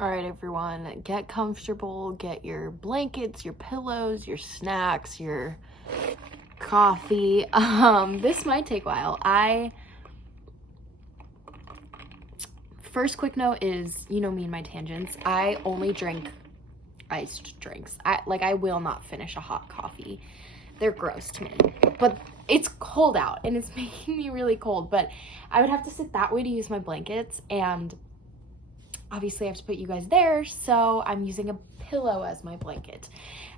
All right, everyone, get comfortable, get your blankets, your pillows, your snacks, your coffee. This might take a while. First quick note is, you know me and my tangents. I only drink iced drinks. I will not finish a hot coffee. They're gross to me. But it's cold out and it's making me really cold, but I would have to sit that way to use my blankets, and obviously I have to put you guys there, so I'm using a pillow as my blanket.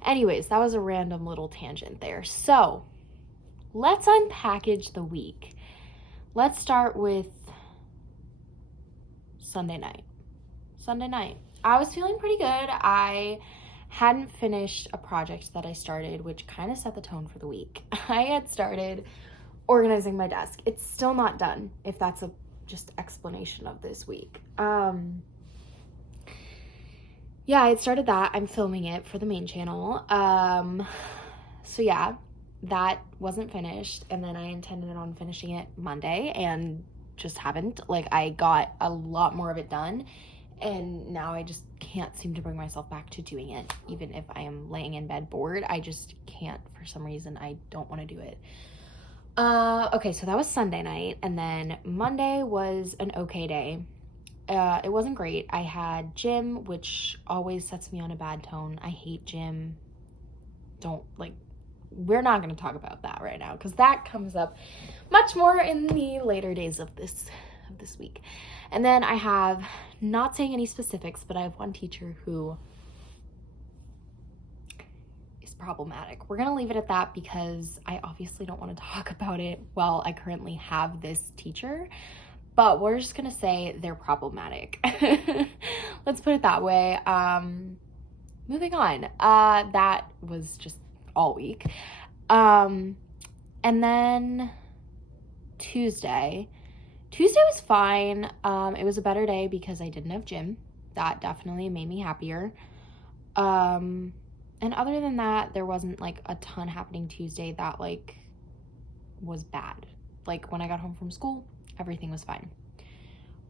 Anyways, that was a random little tangent there. So let's unpackage the week. Let's start with Sunday night. I was feeling pretty good. I hadn't finished a project that I started, which kind of set the tone for the week. I had started organizing my desk. It's still not done, if that's a just explanation of this week. Yeah, I had started that. I'm filming it for the main channel. So yeah, that wasn't finished, and then I intended on finishing it Monday and just haven't. Like, I got a lot more of it done, and now I just can't seem to bring myself back to doing it. Even if I am laying in bed bored, I just can't. For some reason, I don't want to do it. Okay, so that was Sunday night, and then Monday was an okay day. It wasn't great. I had gym, which always sets me on a bad tone. I hate gym. We're not going to talk about that right now, because that comes up much more in the later days of this week. And then I have, not saying any specifics, but I have one teacher who is problematic. We're going to leave it at that, because I obviously don't want to talk about it while I currently have this teacher. But we're just gonna say they're problematic. Let's put it that way. Moving on. That was just all week. And then Tuesday was fine. It was a better day because I didn't have gym. That definitely made me happier. And other than that, there wasn't like a ton happening Tuesday that like was bad. Like, when I got home from school, everything was fine.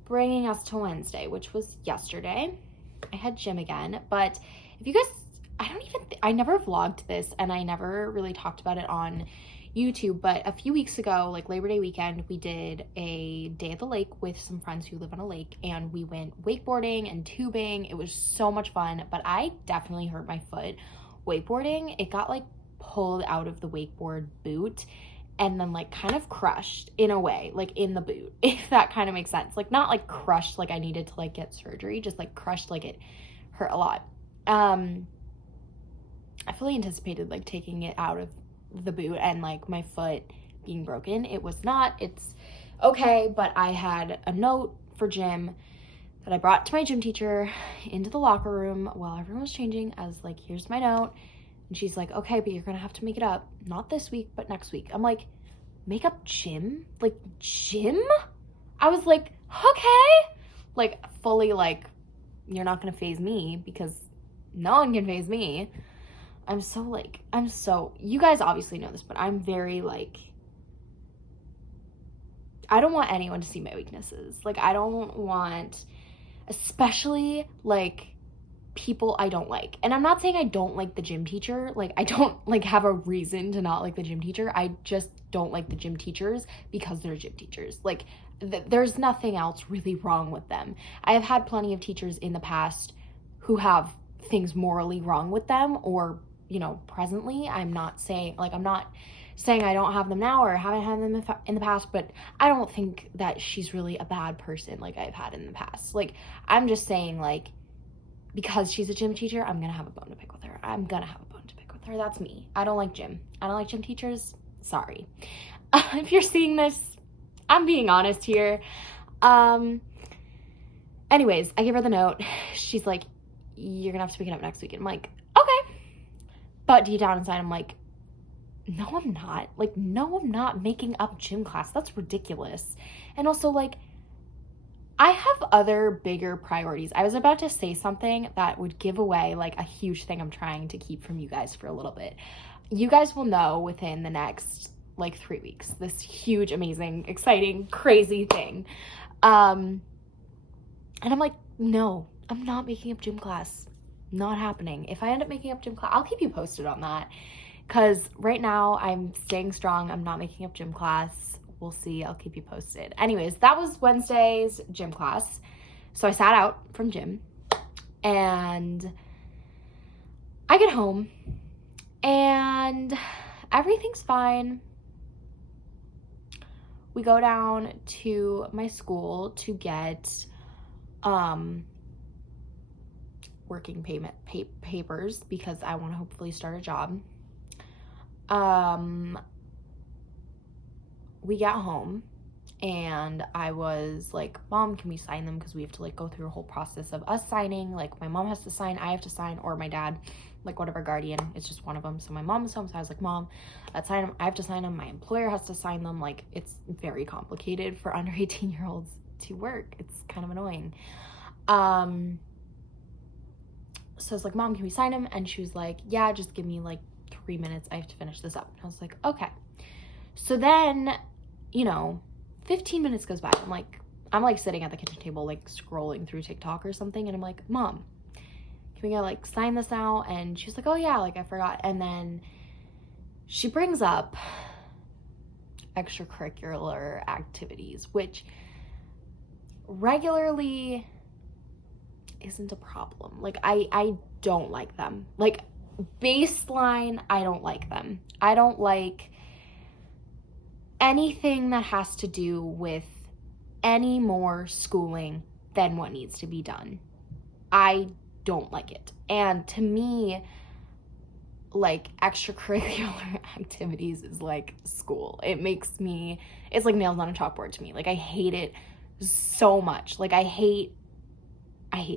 Bringing us to Wednesday, which was yesterday. I had gym again, but if you guys, I never vlogged this, and I never really talked about it on YouTube, but a few weeks ago, like Labor Day weekend, we did a day at the lake with some friends who live on a lake, and we went wakeboarding and tubing. It was so much fun, but I definitely hurt my foot wakeboarding. It got like pulled out of the wakeboard boot, and then like kind of crushed in a way, like in the boot, if that kind of makes sense. Like, not like crushed like I needed to like get surgery, just like crushed like it hurt a lot. I fully anticipated like taking it out of the boot and like my foot being broken. It was not. It's okay, but I had a note for gym that I brought to my gym teacher into the locker room while everyone was changing. I was like, here's my note. And she's like, okay, but you're gonna have to make it up. Not this week, but next week. I'm like, make up gym? Like, gym? I was like, okay. Like, fully like, you're not gonna faze me, because no one can faze me. You guys obviously know this, but I'm very like, I don't want anyone to see my weaknesses. Like, I don't want, especially like people I don't like. And I'm not saying I don't like the gym teacher. Like, I don't like have a reason to not like the gym teacher. I just don't like the gym teachers because they're gym teachers. Like, there's nothing else really wrong with them. I have had plenty of teachers in the past who have things morally wrong with them, or, you know, presently. I'm not saying I don't have them now or haven't had them in the past, but I don't think that she's really a bad person like I've had in the past. Like, I'm just saying, like, because she's a gym teacher, I'm gonna have a bone to pick with her. That's me. I don't like gym. I don't like gym teachers. Sorry. If you're seeing this, I'm being honest here. Anyways, I give her the note. She's like, you're gonna have to pick it up next week. And I'm like, okay. But deep down inside, I'm like, no, I'm not. Like, no, I'm not making up gym class. That's ridiculous. And also, like, I have other bigger priorities. I was about to say something that would give away like a huge thing I'm trying to keep from you guys for a little bit. You guys will know within the next like 3 weeks, this huge, amazing, exciting, crazy thing. And I'm like, no, I'm not making up gym class. Not happening. If I end up making up gym class, I'll keep you posted on that. Because right now I'm staying strong. I'm not making up gym class. We'll see. I'll keep you posted. Anyways, that was Wednesday's gym class. So I sat out from gym and I get home and everything's fine. We go down to my school to get working payment papers because I want to hopefully start a job. We got home and I was like, Mom, can we sign them? Because we have to like go through a whole process of us signing. Like my mom has to sign, I have to sign, or my dad, like whatever guardian. It's just one of them. So my mom was home, so I was like, Mom, let's sign them. I have to sign them. My employer has to sign them. Like it's very complicated for under 18-year-olds to work. It's kind of annoying. So I was like, Mom, can we sign them? And she was like, yeah, just give me like 3 minutes. I have to finish this up. And I was like, okay. So then, 15 minutes goes by. I'm like sitting at the kitchen table, like scrolling through TikTok or something. And I'm like, Mom, can we go like sign this now? And she's like, oh yeah, like I forgot. And then she brings up extracurricular activities, which regularly isn't a problem. Like I don't like them. Like baseline, I don't like them. I don't like anything that has to do with any more schooling than what needs to be done. I don't like it. And to me, like extracurricular activities is like school. It's like nails on a chalkboard to me. Like I hate it so much. Like I hate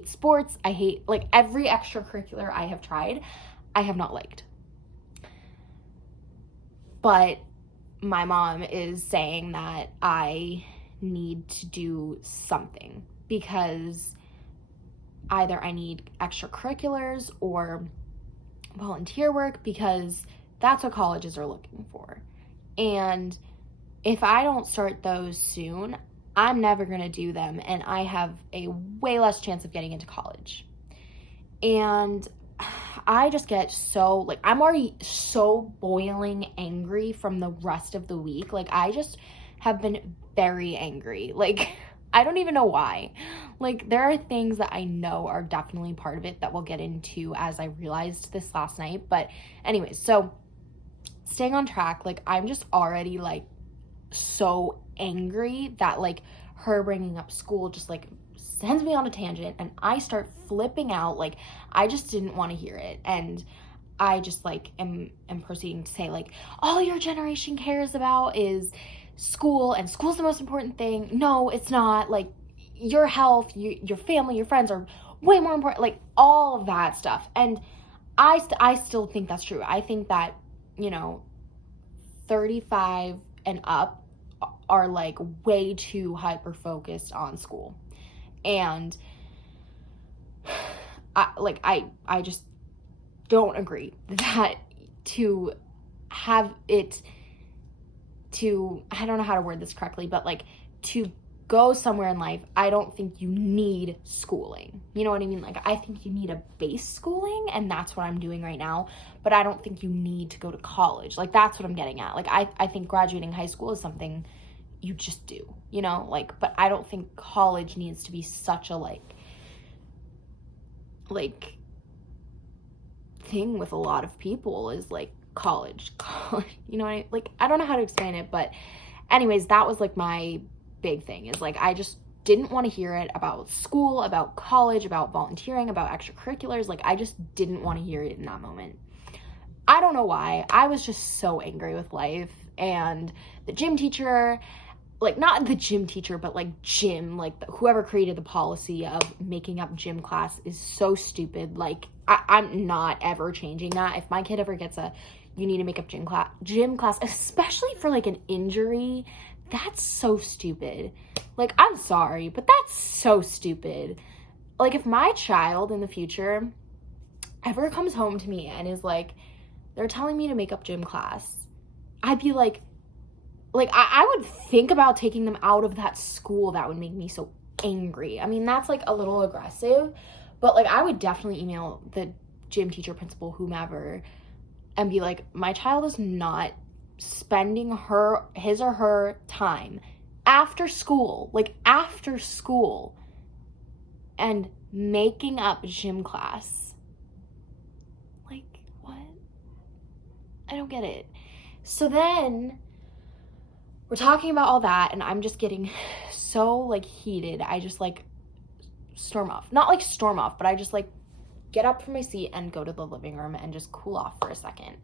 sports. I hate like every extracurricular I have tried, I have not liked. But my mom is saying that I need to do something because either I need extracurriculars or volunteer work because that's what colleges are looking for. And if I don't start those soon, I'm never going to do them, and I have a way less chance of getting into college. And I just get so, like, I'm already so boiling angry from the rest of the week. Like, I just have been very angry. Like, I don't even know why. Like, there are things that I know are definitely part of it that we'll get into as I realized this last night. But anyways, so staying on track, like, I'm just already, like, so angry that, like, her bringing up school just, like, sends me on a tangent and I start flipping out. Like, I just didn't want to hear it. And I just, like, am proceeding to say, like, all your generation cares about is school, and school's the most important thing. No, it's not. Like, your health, your family, your friends are way more important. Like, all of that stuff. And I still think that's true. I think that, 35 and up are, like, way too hyper-focused on school. And I just don't agree that to have it to, I don't know how to word this correctly, but like to go somewhere in life, I don't think you need schooling. You know what I mean? Like, I think you need a base schooling, and that's what I'm doing right now, but I don't think you need to go to college. Like, that's what I'm getting at. Like, I think graduating high school is something you just do, like, but I don't think college needs to be such a like thing with a lot of people is like college, like, I don't know how to explain it, but anyways, that was like my big thing is like, I just didn't want to hear it about school, about college, about volunteering, about extracurriculars. Like, I just didn't want to hear it in that moment. I don't know why. I was just so angry with life, and the gym teacher, like, not the gym teacher, but like gym, like whoever created the policy of making up gym class is so stupid. Like, I'm not ever changing that. If my kid ever gets you need to make up gym class, especially for like an injury, that's so stupid. Like, I'm sorry, but that's so stupid. Like, if my child in the future ever comes home to me and is like, they're telling me to make up gym class, I'd be like, I would think about taking them out of that school. That would make me so angry. I mean, that's like a little aggressive, But like, I would definitely email the gym teacher, principal, whomever, and be like, my child is not spending his or her time after school, and making up gym class. Like, what? I don't get it. So then we're talking about all that, and I'm just getting so like heated. I just like storm off. Not like storm off, but I just like get up from my seat and go to the living room and just cool off for a second.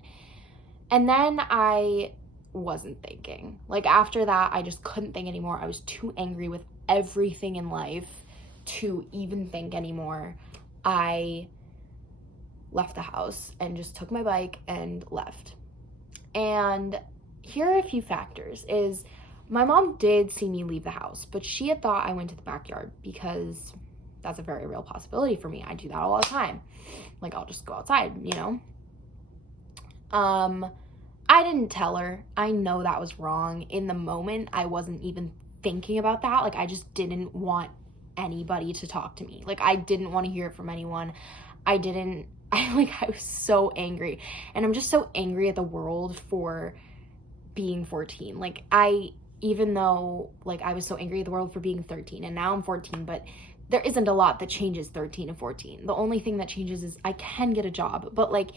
And then I wasn't thinking. Like, after that, I just couldn't think anymore. I was too angry with everything in life to even think anymore. I left the house and just took my bike and left. And here are a few factors. Is my mom did see me leave the house, but she had thought I went to the backyard, because that's a very real possibility for me. I do that all the time. Like, I'll just go outside, you know? I didn't tell her. I know that was wrong. In the moment, I wasn't even thinking about that. Like, I just didn't want anybody to talk to me. Like, I didn't want to hear it from anyone. I was so angry. And I'm just so angry at the world for being 14. Like, even though, like, I was so angry at the world for being 13, and now I'm 14, but there isn't a lot that changes 13 and 14. The only thing that changes is I can get a job. But, like,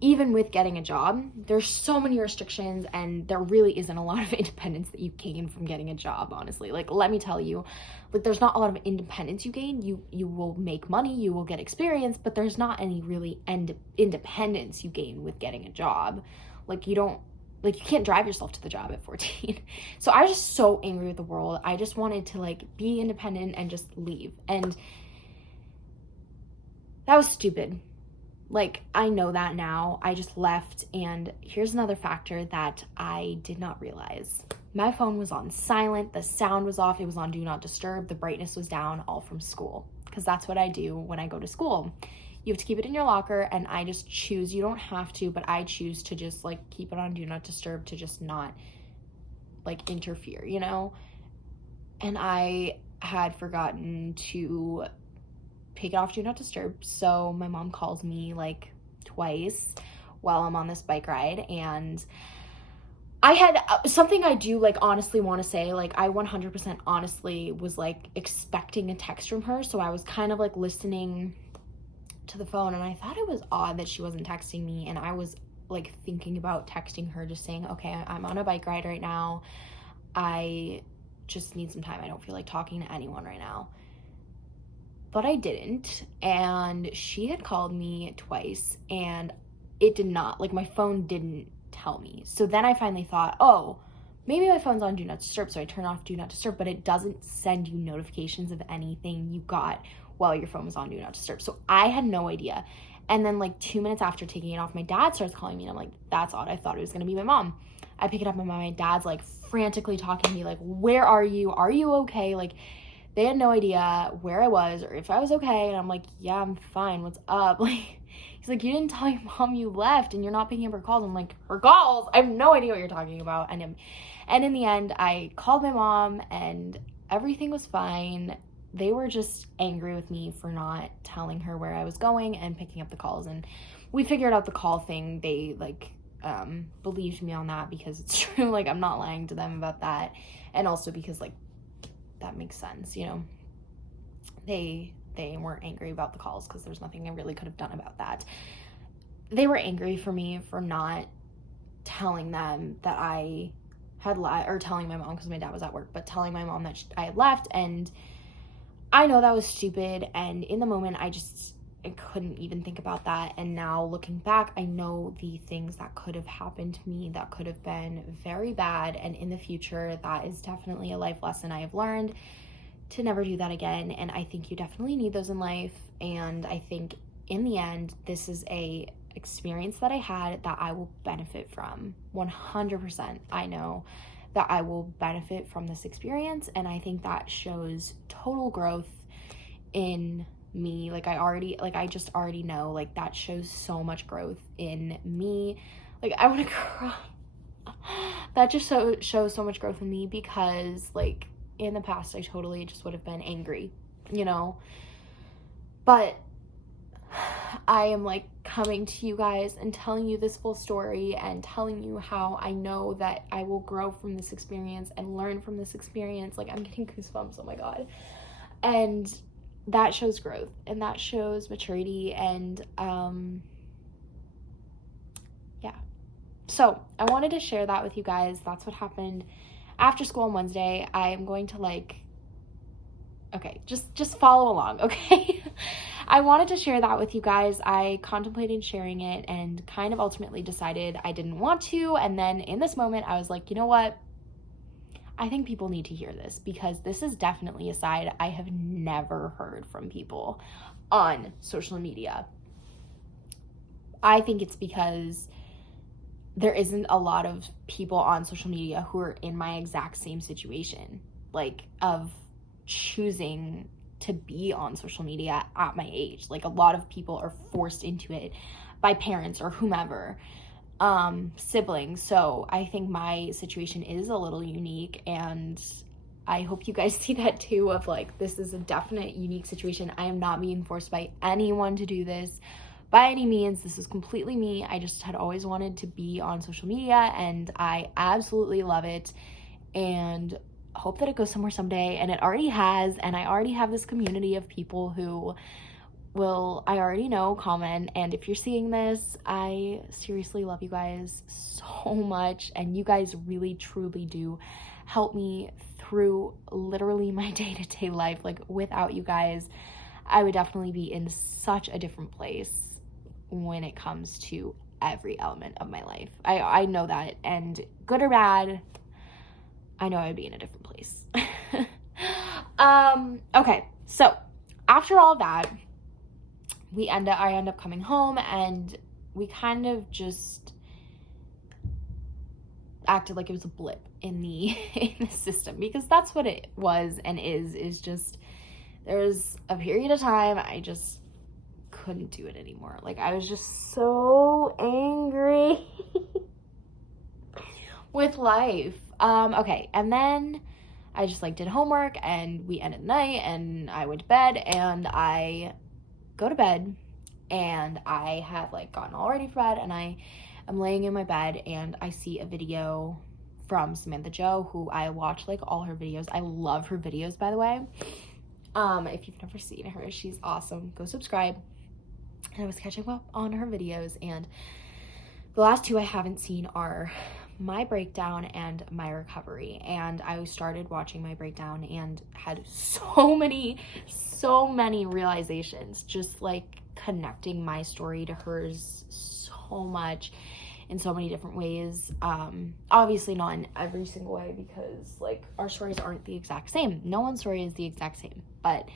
even with getting a job, there's so many restrictions, and there really isn't a lot of independence that you gain from getting a job, honestly. Like, let me tell you, like, there's not a lot of independence you gain. You will make money, you will get experience, but there's not any really independence you gain with getting a job. Like, you can't drive yourself to the job at 14. So I was just so angry with the world. I just wanted to, like, be independent and just leave. And that was stupid. Like, I know that now. I just left. And here's another factor that I did not realize. My phone was on silent. The sound was off. It was on Do Not Disturb. The brightness was down, all from school. Because that's what I do when I go to school. You have to keep it in your locker, and I just choose, you don't have to, but I choose to just, like, keep it on Do Not Disturb to just not, like, interfere, you know? And I had forgotten to take it off Do Not Disturb, so my mom calls me, like, twice while I'm on this bike ride, and I had something I do, like, honestly want to say, like, I 100% honestly was, like, expecting a text from her, so I was kind of, like, listening to the phone, and I thought it was odd that she wasn't texting me, and I was, like, thinking about texting her, just saying, okay, I'm on a bike ride right now, I just need some time, I don't feel like talking to anyone right now. But I didn't, and she had called me twice, and it did not, like, my phone didn't tell me. So then I finally thought, oh, maybe my phone's on Do Not Disturb, so I turn off Do Not Disturb, but it doesn't send you notifications of anything you got while your phone was on Do Not Disturb. So I had no idea. And then, like, 2 minutes after taking it off, my dad starts calling me, and I'm like, that's odd. I thought it was going to be my mom. I pick it up, and my dad's, like, frantically talking to me, like, where are you? Are you okay? Like, they had no idea where I was or if I was okay. And I'm like, yeah, I'm fine. What's up? Like, he's like, you didn't tell your mom you left and you're not picking up her calls. I'm like, her calls? I have no idea what you're talking about. And in the end, I called my mom and everything was fine. They were just angry with me for not telling her where I was going and picking up the calls. And we figured out the call thing. They, like, believed me on that because it's true. Like, I'm not lying to them about that. And also because, like, that makes sense, you know. They weren't angry about the calls because there's nothing I really could have done about that. They were angry for me for not telling them that I had left, or telling my mom because my dad was at work, but telling my mom that I had left. And I know that was stupid, and in the moment I couldn't even think about that. And now looking back, I know the things that could have happened to me that could have been very bad, and in the future that is definitely a life lesson I have learned to never do that again. And I think you definitely need those in life, and I think in the end this is a experience that I had that I will benefit from 100%. I know that I will benefit from this experience, and I think that shows total growth in me. I just already know, like, that shows so much growth in me. Like, I want to cry. That just shows so much growth in me because, like, in the past I totally just would have been angry, you know. But I am like coming to you guys and telling you this full story and telling you how I know that I will grow from this experience and learn from this experience. Like, I'm getting goosebumps, oh my God. And that shows growth and that shows maturity. And yeah, so I wanted to share that with you guys. That's what happened after school on Wednesday. I am going to like, okay, just follow along, okay? I wanted to share that with you guys. I contemplated sharing it and kind of ultimately decided I didn't want to. And then in this moment, I was like, you know what? I think people need to hear this, because this is definitely a side I have never heard from people on social media. I think it's because there isn't a lot of people on social media who are in my exact same situation, like of choosing to be on social media at my age. Like, a lot of people are forced into it by parents or whomever, siblings. So I think my situation is a little unique, and I hope you guys see that too, of like, this is a definite unique situation. I am not being forced by anyone to do this by any means. This is completely me. I just had always wanted to be on social media, and I absolutely love it, and hope that it goes somewhere someday. And it already has, and I already have this community of people who will, I already know, comment. And if you're seeing this, I seriously love you guys so much, and you guys really truly do help me through literally my day-to-day life. Like, without you guys, I would definitely be in such a different place when it comes to every element of my life. I know that, and good or bad, I know I would be in a different place. Okay, so after all that, I end up coming home, and we kind of just acted like it was a blip in the system, because that's what it was and is just, there was a period of time I just couldn't do it anymore. Like, I was just so angry with life. Okay, and then I just like did homework, and we ended the night, and I went to bed, and I go to bed, and I have like gotten all ready for bed, and I am laying in my bed, and I see a video from Samantha Joe, who I watch like all her videos. I love her videos, by the way. If you've never seen her, she's awesome. Go subscribe. And I was catching up on her videos, and the last two I haven't seen are my breakdown and my recovery. And I started watching my breakdown and had so many realizations, just like connecting my story to hers so much in so many different ways. Obviously not in every single way, because like our stories aren't the exact same. No one's story is the exact same, but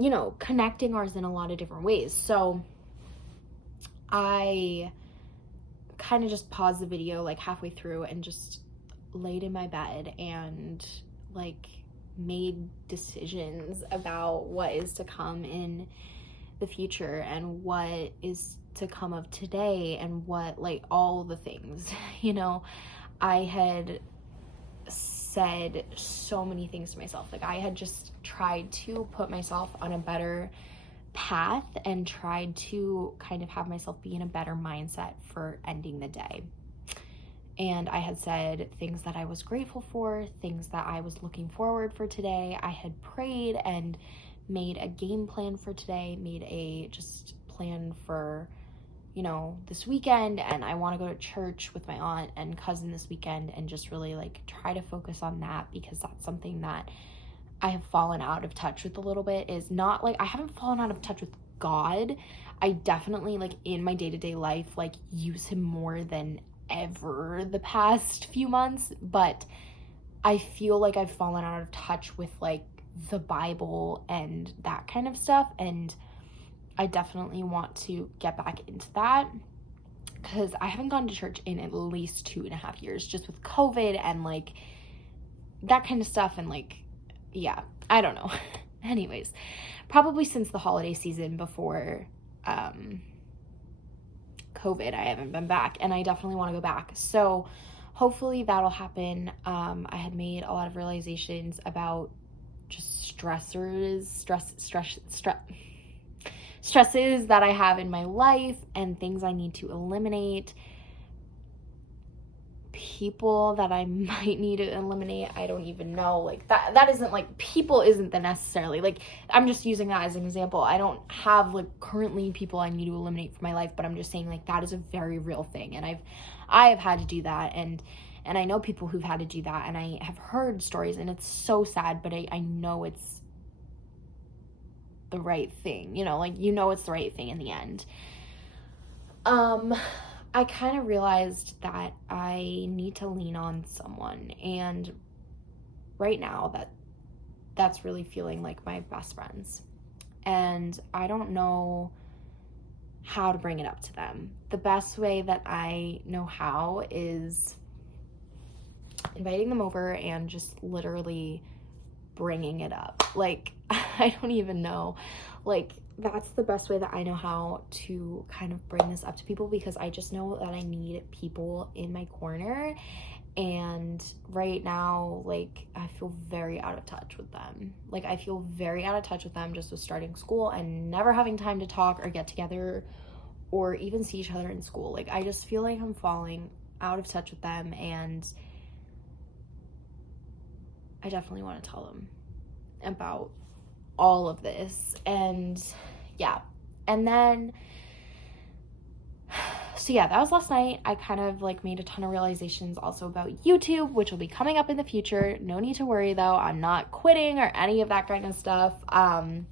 you know, connecting ours in a lot of different ways. So I kind of just paused the video like halfway through and just laid in my bed and like made decisions about what is to come in the future and what is to come of today, and what, like, all the things, you know. I had said so many things to myself. Like, I had just tried to put myself on a better path and tried to kind of have myself be in a better mindset for ending the day. And I had said things that I was grateful for, things that I was looking forward for today. I had prayed and made a game plan for today, made a just plan for, you know, this weekend. And I want to go to church with my aunt and cousin this weekend, and just really like try to focus on that, because that's something that I have fallen out of touch with a little bit. Is not like I haven't fallen out of touch with God. I definitely, like, in my day-to-day life, like, use him more than ever the past few months, but I feel like I've fallen out of touch with like the Bible and that kind of stuff, and I definitely want to get back into that, because I haven't gone to church in at least 2.5 years, just with COVID and like that kind of stuff. And like, yeah, I don't know. Anyways, probably since the holiday season before COVID, I haven't been back, and I definitely want to go back. So hopefully that'll happen. I had made a lot of realizations about just stressors stresses that I have in my life and things I need to eliminate, people that I might need to eliminate. I don't even know. Like that isn't like, people isn't the necessarily, like, I'm just using that as an example. I don't have like currently people I need to eliminate from my life, but I'm just saying like that is a very real thing, and I have had to do that, and I know people who've had to do that, and I have heard stories, and it's so sad, but I know it's the right thing, like, it's the right thing in the end. I kind of realized that I need to lean on someone, and right now that's really feeling like my best friends, and I don't know how to bring it up to them. The best way that I know how is inviting them over and just literally bringing it up. Like, I don't even know, like, that's the best way that I know how to kind of bring this up to people, because I just know that I need people in my corner, and right now, like, I feel very out of touch with them. Like, I feel very out of touch with them just with starting school and never having time to talk or get together or even see each other in school. Like, I just feel like I'm falling out of touch with them, and I definitely want to tell them about all of this. And yeah, and then so yeah, that was last night. I kind of like made a ton of realizations also about YouTube, which will be coming up in the future. No need to worry though, I'm not quitting or any of that kind of stuff. I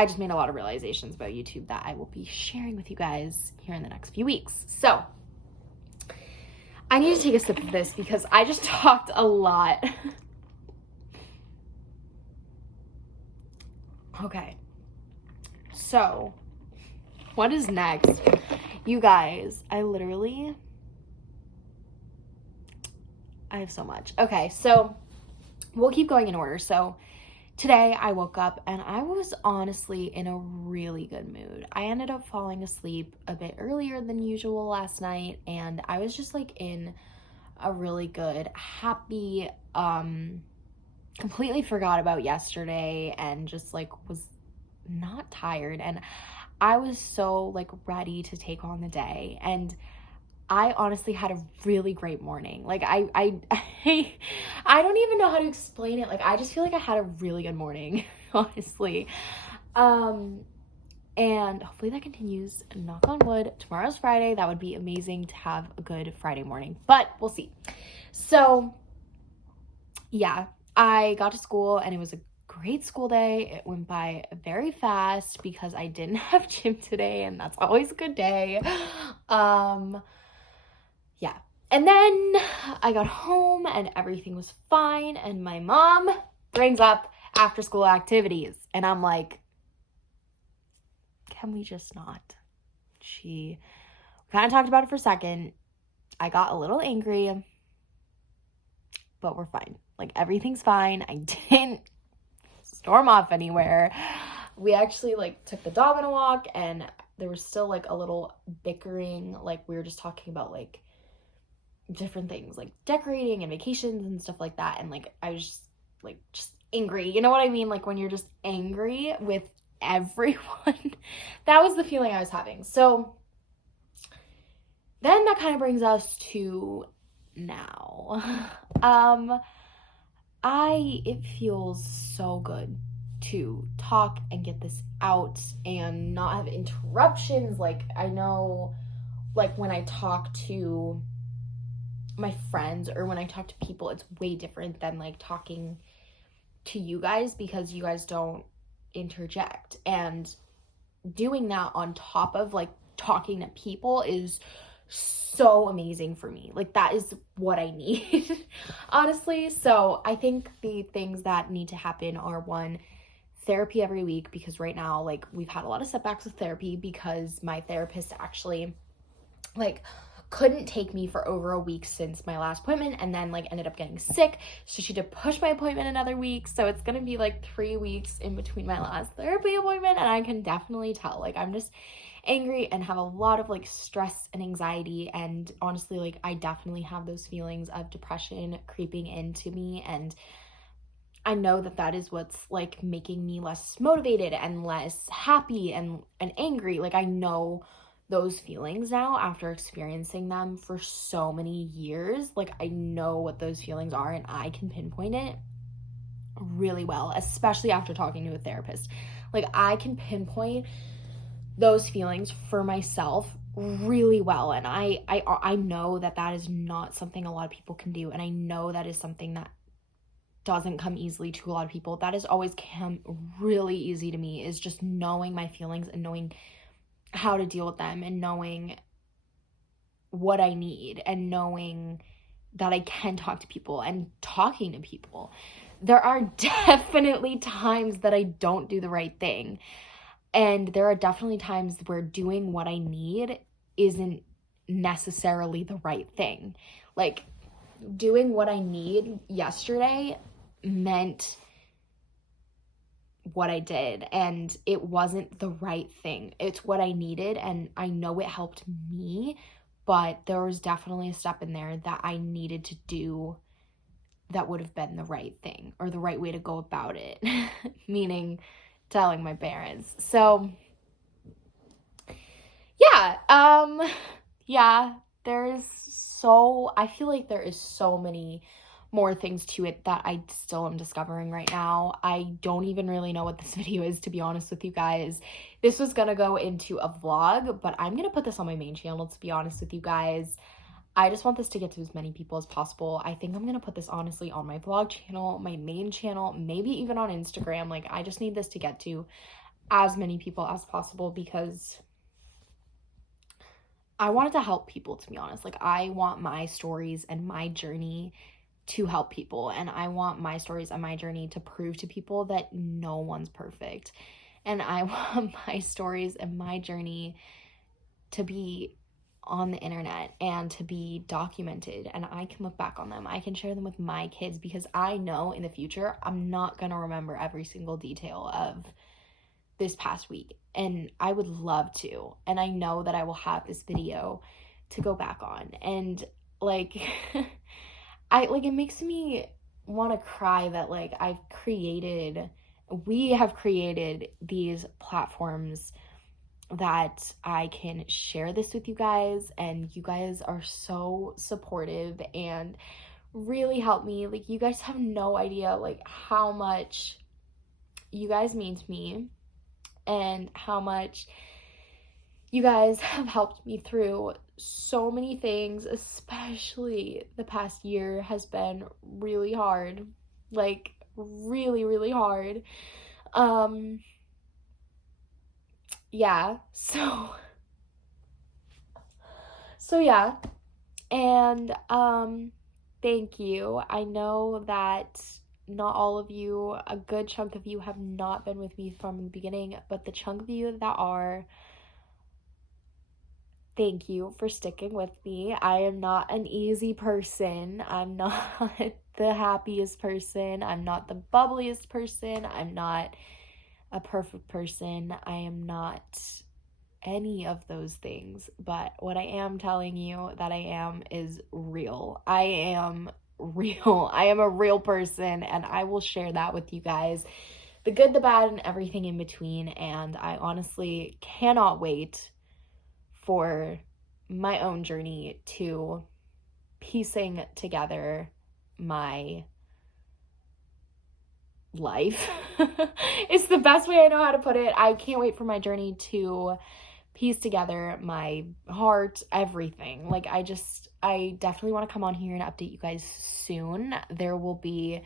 just made a lot of realizations about YouTube that I will be sharing with you guys here in the next few weeks. So I need to take a sip of this because I just talked a lot. Okay, so what is next? You guys, I have so much. Okay, so we'll keep going in order. So today I woke up and I was honestly in a really good mood. I ended up falling asleep a bit earlier than usual last night, and I was just like in a really good, happy, completely forgot about yesterday and just like was not tired, and I was so like ready to take on the day, and I honestly had a really great morning. Like I I don't even know how to explain it. Like I just feel like I had a really good morning, honestly. And hopefully that continues. Knock on wood. Tomorrow's Friday. That would be amazing to have a good Friday morning, but we'll see. So yeah, I got to school and it was a great school day. It went by very fast because I didn't have gym today, and that's always a good day. Yeah. And then I got home and everything was fine, and my mom brings up after school activities, and I'm like, can we just not? She kind of talked about it for a second. I got a little angry, but we're fine. Like everything's fine. I didn't storm off anywhere. We actually like took the dog on a walk, and there was still like a little bickering. Like we were just talking about like different things like decorating and vacations and stuff like that, and like I was just angry, you know what I mean? Like when you're just angry with everyone. That was the feeling I was having. So then that kind of brings us to now. It feels so good to talk and get this out and not have interruptions. Like I know like when I talk to my friends or when I talk to people, it's way different than like talking to you guys, because you guys don't interject, and doing that on top of like talking to people is so amazing for me. Like that is what I need, honestly. So I think the things that need to happen are, one, therapy every week, because right now like we've had a lot of setbacks with therapy because my therapist actually like couldn't take me for over a week since my last appointment, and then like ended up getting sick, so she had to push my appointment another week. So it's gonna be like 3 weeks in between my last therapy appointment, and I can definitely tell like I'm just angry and have a lot of like stress and anxiety, and honestly like I definitely have those feelings of depression creeping into me, and I know that that is what's like making me less motivated and less happy and angry. Like I know those feelings now after experiencing them for so many years. Like I know what those feelings are and I can pinpoint it really well, especially after talking to a therapist. Like I can pinpoint those feelings for myself really well, and I know that that is not something a lot of people can do, and I know that is something that doesn't come easily to a lot of people. That has always come really easy to me, is just knowing my feelings and knowing how to deal with them and knowing what I need and knowing that I can talk to people and talking to people. There are definitely times that I don't do the right thing. And there are definitely times where doing what I need isn't necessarily the right thing. Like doing what I need yesterday meant what I did, and it wasn't the right thing. It's what I needed, and I know it helped me, but there was definitely a step in there that I needed to do that would have been the right thing or the right way to go about it, meaning telling my parents. So, yeah, yeah, I feel like there is so many more things to it that I still am discovering right now. I don't even really know what this video is, to be honest with you guys. This was gonna go into a vlog, but I'm gonna put this on my main channel, to be honest with you guys. I just want this to get to as many people as possible. I think I'm gonna put this honestly on my vlog channel, my main channel, maybe even on Instagram. Like, I just need this to get to as many people as possible because I wanted to help people, to be honest. Like, I want my stories and my journey to help people, and I want my stories and my journey to prove to people that no one's perfect. And I want my stories and my journey to be on the internet and to be documented, and I can look back on them. I can share them with my kids because I know in the future I'm not going to remember every single detail of this past week, and I would love to. And I know that I will have this video to go back on, and like it makes me want to cry that like we have created these platforms that I can share this with you guys, and you guys are so supportive and really help me. Like, you guys have no idea like how much you guys mean to me and how much you guys have helped me through so many things, especially the past year has been really hard. Like, really, really hard. Yeah, so yeah, and thank you. I know that not all of you, a good chunk of you have not been with me from the beginning, but the chunk of you that are, thank you for sticking with me. I am not an easy person. I'm not the happiest person. I'm not the bubbliest person. I'm not a perfect person. I am not any of those things. But what I am telling you that I am is real. I am real. I am a real person, and I will share that with you guys. The good, the bad, and everything in between. And I honestly cannot wait for my own journey to piecing together my life. It's the best way I know how to put it. I can't wait for my journey to piece together my heart, everything. Like, I definitely want to come on here and update you guys soon. There will be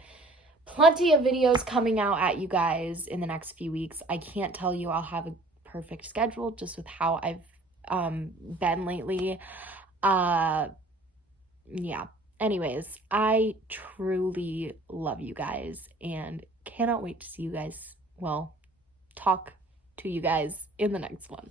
plenty of videos coming out at you guys in the next few weeks. I can't tell you I'll have a perfect schedule just with how I've been lately. Yeah. Anyways, I truly love you guys and cannot wait to see you guys, talk to you guys in the next one.